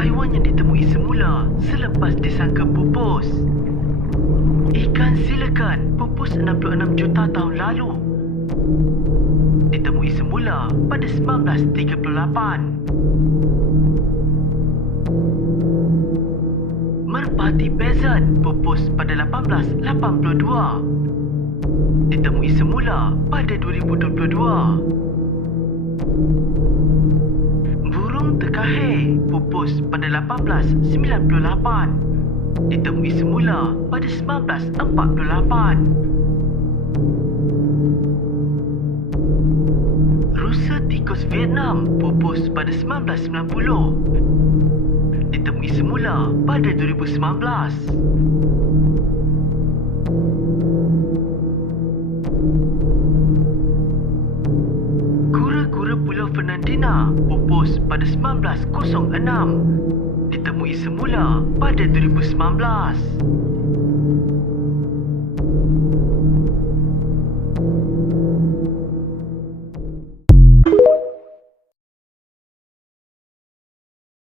haiwan yang ditemui semula selepas disangka pupus. Ikan silakan pupus 66 juta tahun lalu. Ditemui semula pada 1938. Merpati peasant pupus pada 1882. Ditemui semula pada 2022. Burung terkahir pupus pada 1898. Ditemui semula pada 1948. Rusa tikus Vietnam pupus pada 1990. Ditemui semula pada 2019. Kura-kura Pulau Fernandina pupus pada 1906. Ditemui semula pada 2019.